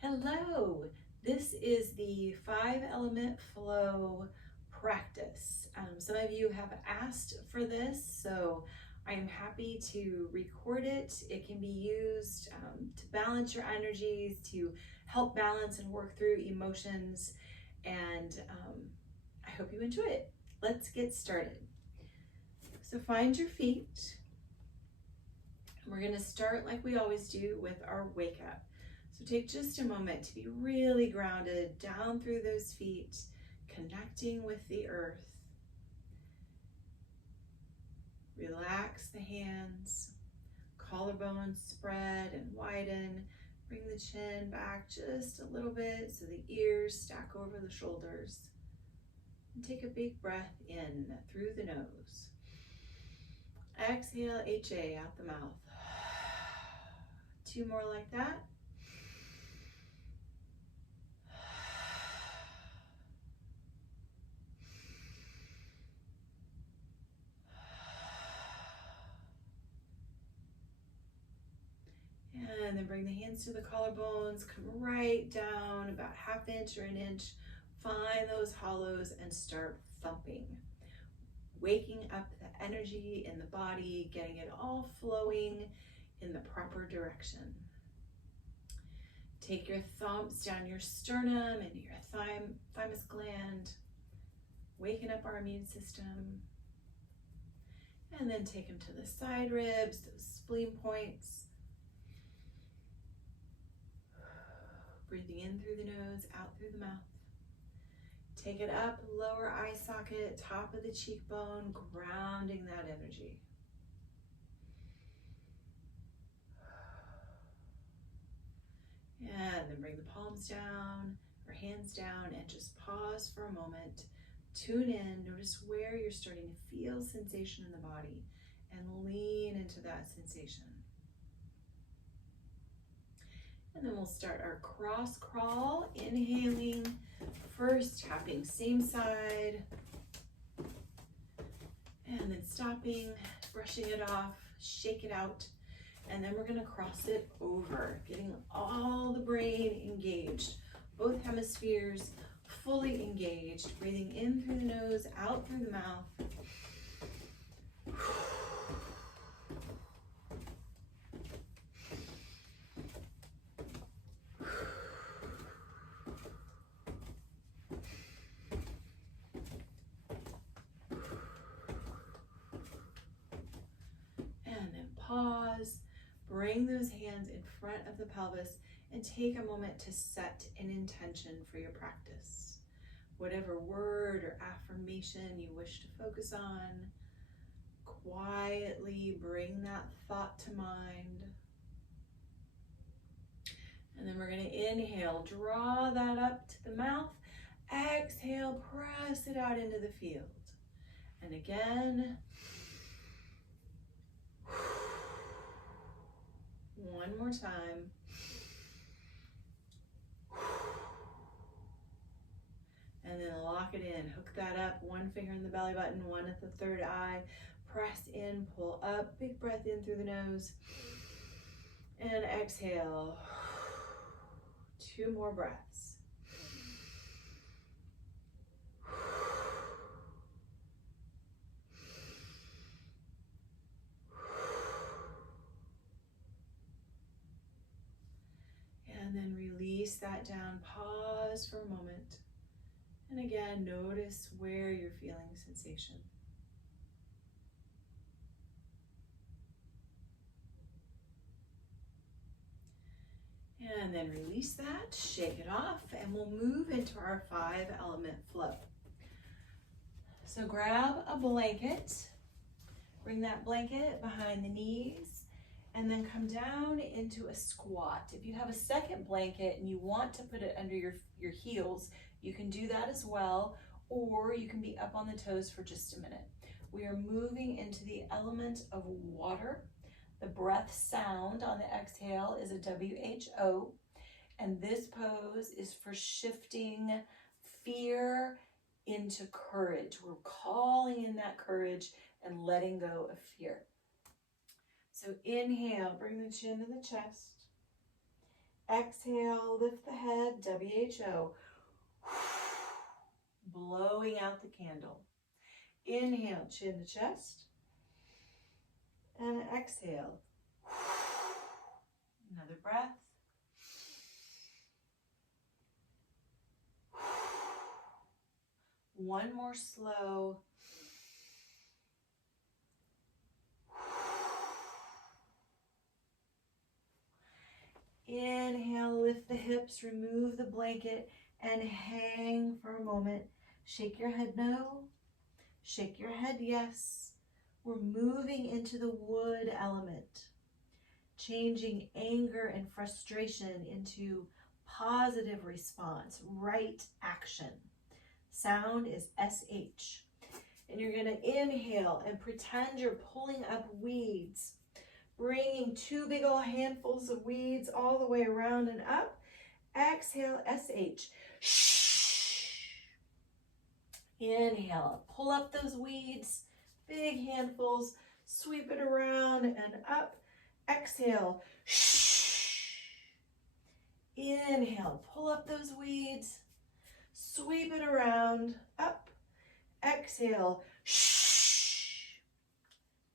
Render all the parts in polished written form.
Hello, this is the 5 element flow practice. Some of you have asked for this, so I am happy to record it. It can be used to balance your energies, to help balance and work through emotions, and I hope you enjoy it. Let's get started. So find your feet. We're going to start like we always do with our wake up. So take just a moment to be really grounded down through those feet, connecting with the earth. Relax the hands, collarbones spread and widen. Bring the chin back just a little bit so the ears stack over the shoulders. And take a big breath in through the nose. Exhale, HA out the mouth. 2 more like that. And then bring the hands to the collarbones, come right down about 1/2 inch or 1 inch. Find those hollows and start thumping. Waking up the energy in the body, getting it all flowing in the proper direction. Take your thumps down your sternum and your thymus gland, waking up our immune system. And then take them to the side ribs, those spleen points. Breathing in through the nose, out through the mouth. Take it up, lower eye socket, top of the cheekbone, grounding that energy. And then bring the palms down, or hands down, and just pause for a moment. Tune in, notice where you're starting to feel sensation in the body, and lean into that sensation. And then we'll start our cross crawl, inhaling, first tapping same side, and then stopping, brushing it off, shake it out, and then we're gonna cross it over, getting all the brain engaged, both hemispheres fully engaged, breathing in through the nose, out through the mouth. Pause, bring those hands in front of the pelvis, and take a moment to set an intention for your practice. Whatever word or affirmation you wish to focus on, quietly bring that thought to mind. And then we're going to inhale, draw that up to the mouth. Exhale, press it out into the field. And again. One more time. And then lock it in. Hook that up. One finger in the belly button, one at the third eye. Press in, pull up. Big breath in through the nose. And exhale. 2 more breaths. And then release that down, pause for a moment. And again, notice where you're feeling sensation. And then release that, shake it off, and we'll move into our 5-element flow. So grab a blanket, bring that blanket behind the knees, and then come down into a squat. If you have a second blanket and you want to put it under your heels, you can do that as well, or you can be up on the toes for just a minute. We are moving into the element of water. The breath sound on the exhale is a WHO, and this pose is for shifting fear into courage. We're calling in that courage and letting go of fear. So inhale, bring the chin to the chest. Exhale, lift the head, WHO. Blowing out the candle. Inhale, chin to chest. And exhale. Another breath. One more slow. Inhale, lift the hips, remove the blanket, and hang for a moment. Shake your head no. Shake your head yes. We're moving into the wood element, changing anger and frustration into positive response, right action. Sound is SH. And you're going to inhale and pretend you're pulling up weeds, bringing two big old handfuls of weeds all the way around and up. Exhale, SH. Shh. Inhale, pull up those weeds, big handfuls, sweep it around and up. Exhale. Shh. Inhale, pull up those weeds, sweep it around, up. Exhale. Shh.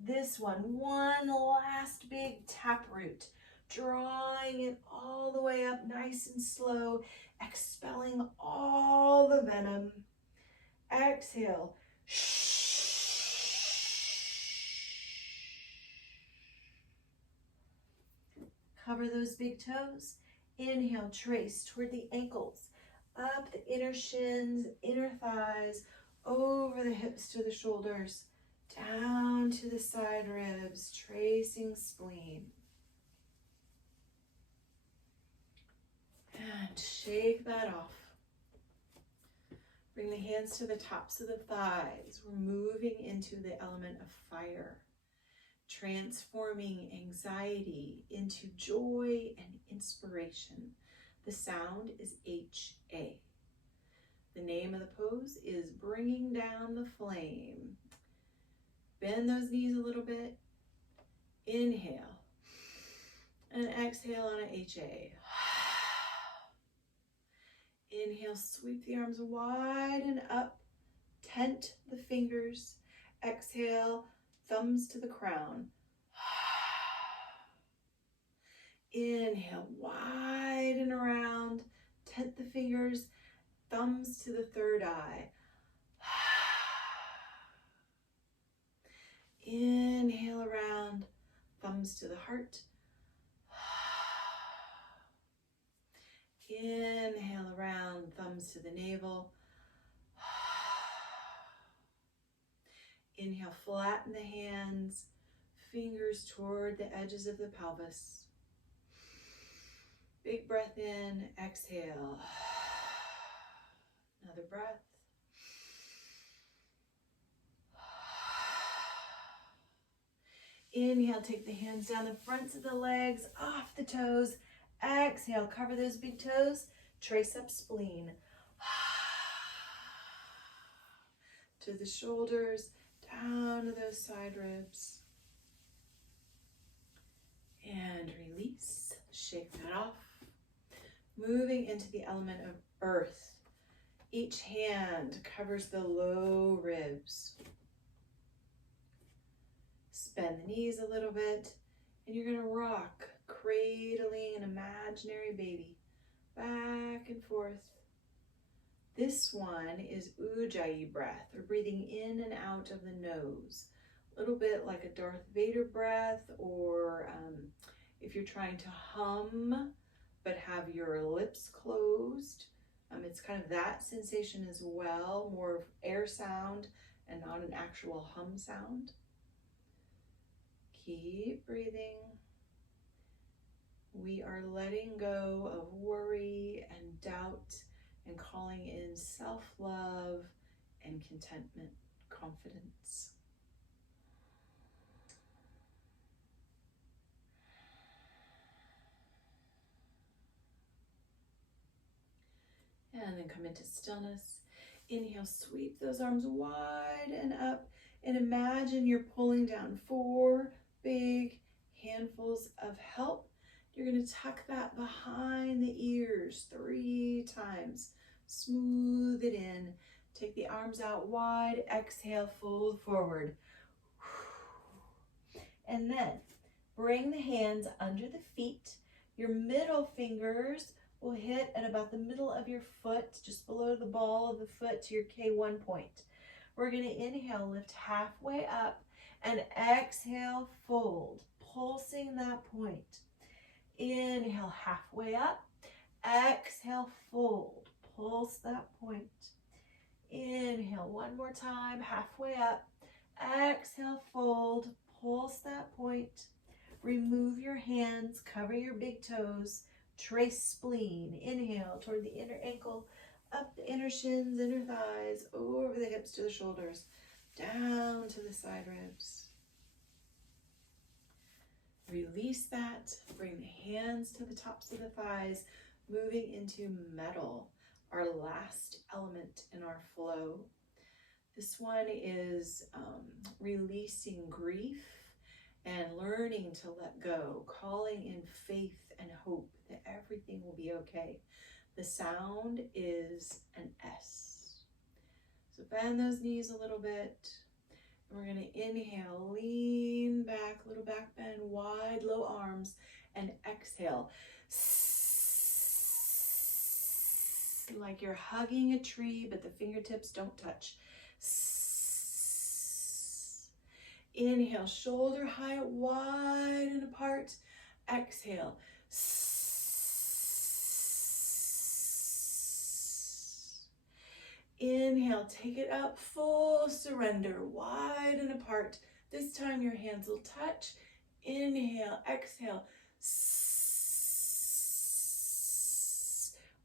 This one last big taproot, drawing it all the way up nice and slow, expelling all the venom. Exhale. Cover those big toes. Inhale, trace toward the ankles, up the inner shins, inner thighs, over the hips to the shoulders, down to the side ribs, tracing spleen. And shake that off. Bring the hands to the tops of the thighs. We're moving into the element of fire, transforming anxiety into joy and inspiration. The sound is HA. The name of the pose is bringing down the flame. Bend those knees a little bit. Inhale. And exhale on a HA. Inhale, sweep the arms wide and up. Tent the fingers. Exhale, thumbs to the crown. Inhale, wide and around. Tent the fingers, thumbs to the third eye. Inhale around, thumbs to the heart. Inhale around, thumbs to the navel. Inhale, flatten the hands, fingers toward the edges of the pelvis. Big breath in, exhale. Another breath. Inhale, take the hands down the fronts of the legs, off the toes. Exhale, cover those big toes, trace up spleen. To the shoulders, down to those side ribs. And release, shake that off. Moving into the element of earth. Each hand covers the low ribs. Bend the knees a little bit, and you're going to rock, cradling an imaginary baby back and forth. This one is Ujjayi breath, or breathing in and out of the nose. A little bit like a Darth Vader breath, or if you're trying to hum but have your lips closed, it's kind of that sensation as well, more of air sound and not an actual hum sound. Keep breathing. We are letting go of worry and doubt and calling in self-love and contentment, confidence. And then come into stillness. Inhale, sweep those arms wide and up, and imagine you're pulling down 4 big handfuls of help. You're going to tuck that behind the ears 3 times. Smooth it in. Take the arms out wide. Exhale, fold forward. And then bring the hands under the feet. Your middle fingers will hit at about the middle of your foot, just below the ball of the foot to your K1 point. We're going to inhale, lift halfway up, and exhale, fold, pulsing that point. Inhale, halfway up. Exhale, fold, pulse that point. Inhale, one more time, halfway up. Exhale, fold, pulse that point. Remove your hands, cover your big toes, trace spleen. Inhale toward the inner ankle, up the inner shins, inner thighs, over the hips to the shoulders, down to the side ribs. Release that, bring the hands to the tops of the thighs, moving into metal, our last element in our flow. This one is releasing grief and learning to let go, calling in faith and hope that everything will be okay. The sound is an S. So bend those knees a little bit. We're going to inhale, lean back, little back bend, wide, low arms, and exhale. Like you're hugging a tree, but the fingertips don't touch. Inhale, shoulder height, wide and apart. Exhale. Inhale, take it up, full surrender, wide and apart. This time your hands will touch. Inhale, exhale.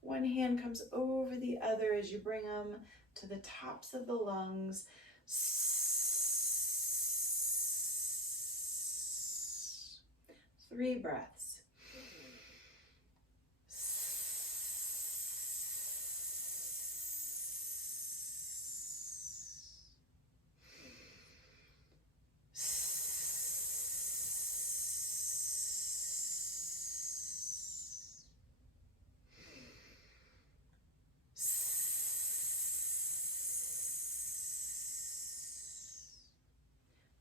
One hand comes over the other as you bring them to the tops of the lungs. 3 breaths.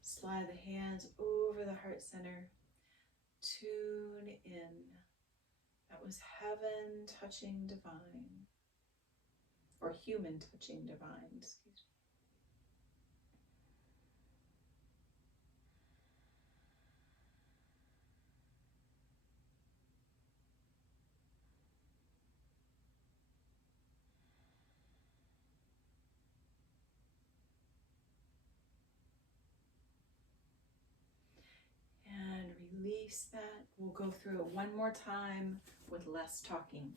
Slide the hands over the heart center. Tune in. That was heaven touching divine, or human touching divine, excuse me. And release that. We'll go through it one more time with less talking.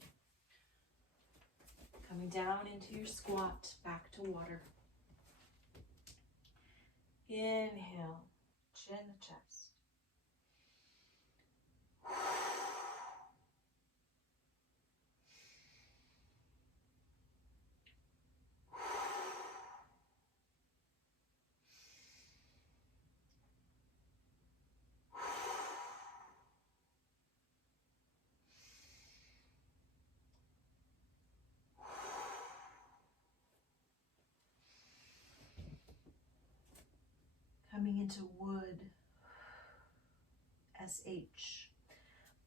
Coming down into your squat, back to water. Inhale, chin to chest. Coming into wood, SH,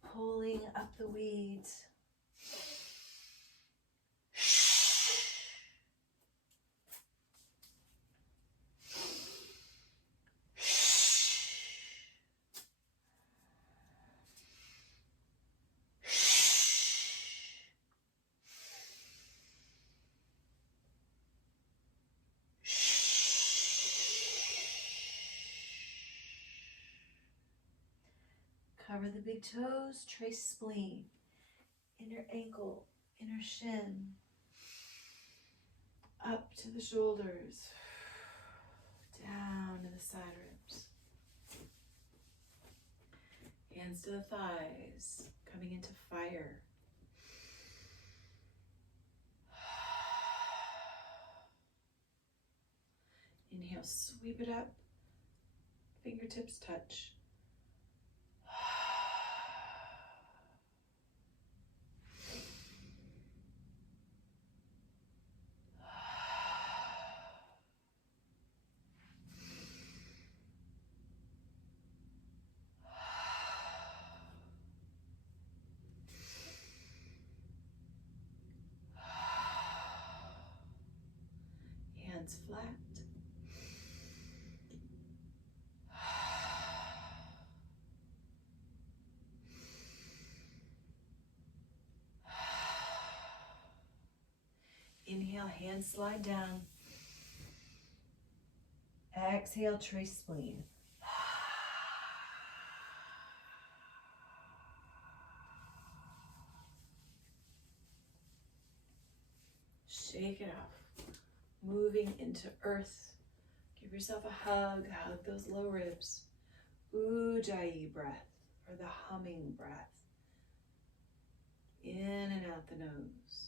pulling up the weeds. Cover the big toes, trace spleen, inner ankle, inner shin, up to the shoulders, down to the side ribs. Hands to the thighs, coming into fire. Inhale, sweep it up, fingertips touch. hands flat. Inhale, hands slide down. Exhale, trace spleen. Shake it off. Moving into earth. Give yourself a hug. Hug those low ribs. Ujjayi breath, or the humming breath. In and out the nose.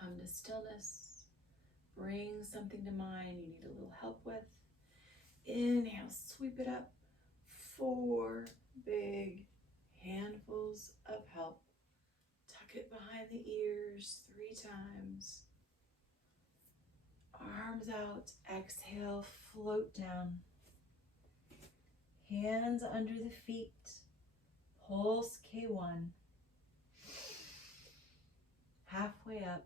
Come to stillness. Bring something to mind you need a little help with. Inhale, sweep it up. 4 big handfuls of help. Tuck it behind the ears 3 times. Arms out. Exhale, float down. Hands under the feet. Pulse K1. Halfway up.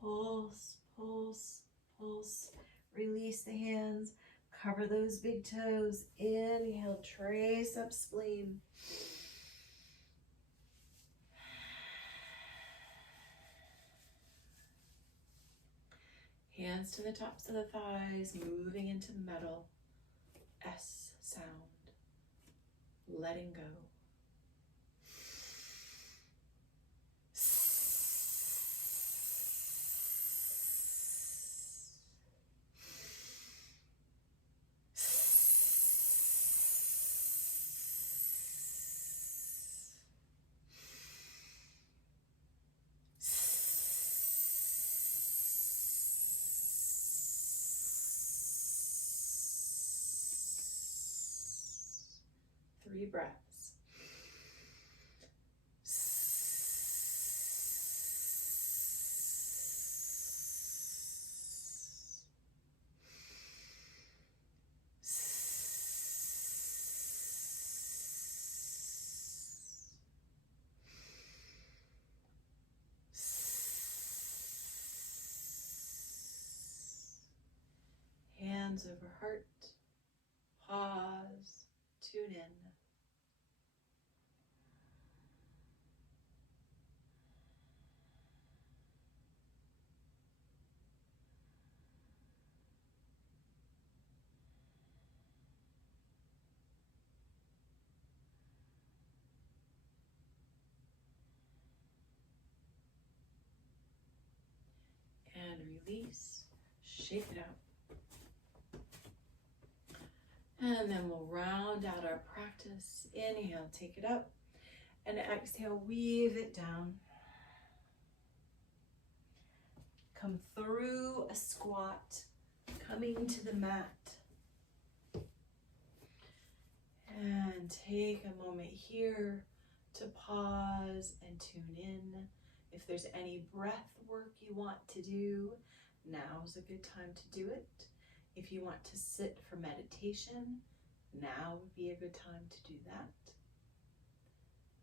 Pulse, pulse, pulse. Release the hands. Cover those big toes. Inhale, trace up spleen. Hands to the tops of the thighs, moving into metal. S sound. Letting go. Three breaths. Hands over heart. Pause. Tune in. And release. Shake it out. And then we'll round out our practice. Inhale, take it up. And exhale, weave it down. Come through a squat, coming to the mat. And take a moment here to pause and tune in. If there's any breath work you want to do, now's a good time to do it. If you want to sit for meditation, now would be a good time to do that.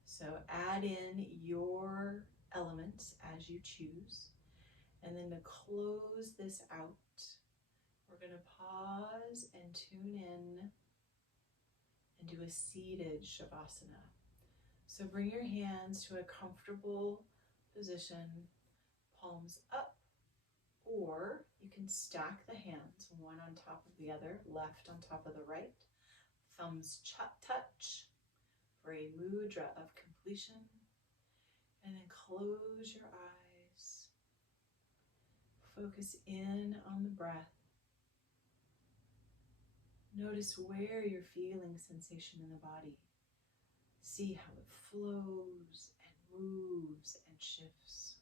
So add in your elements as you choose. And then to close this out, we're going to pause and tune in and do a seated Shavasana. So bring your hands to a comfortable position, palms up, or you can stack the hands, one on top of the other, left on top of the right, thumbs touch for a mudra of completion, and then close your eyes. Focus in on the breath. Notice where you're feeling sensation in the body. See how it flows and moves and shifts.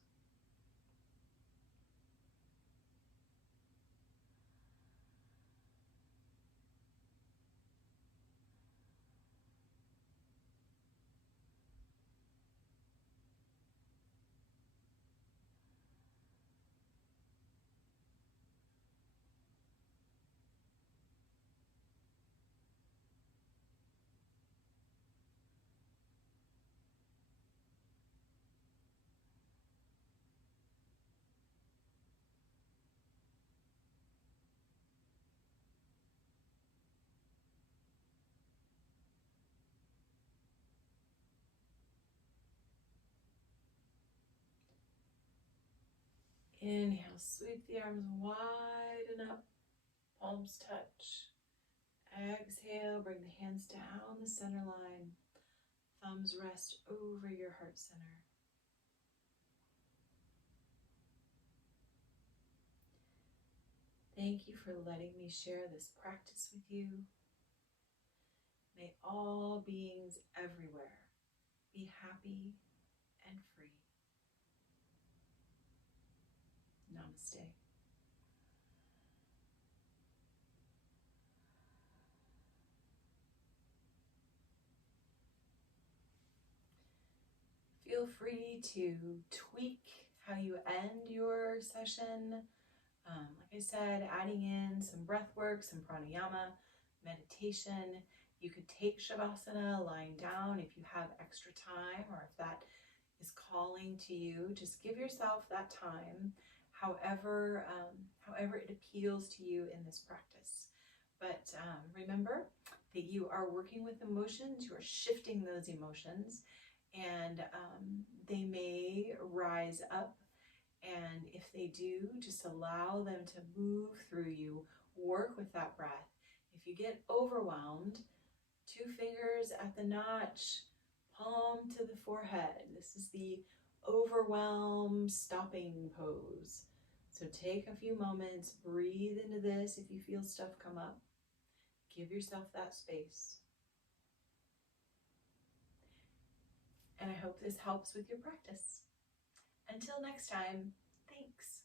Inhale, sweep the arms wide and up, palms touch. Exhale, bring the hands down the center line. Thumbs rest over your heart center. Thank you for letting me share this practice with you. May all beings everywhere be happy and free. Namaste. Feel free to tweak how you end your session. Like I said, adding in some breath work, some pranayama, meditation. You could take Shavasana lying down if you have extra time, or if that is calling to you. Just give yourself that time, however it appeals to you in this practice. But remember that you are working with emotions, you are shifting those emotions, and they may rise up. And if they do, just allow them to move through you. Work with that breath. If you get overwhelmed, 2 fingers at the notch, palm to the forehead. This is the overwhelm stopping pose. So take a few moments, breathe into this if you feel stuff come up. Give yourself that space. And I hope this helps with your practice. Until next time, thanks.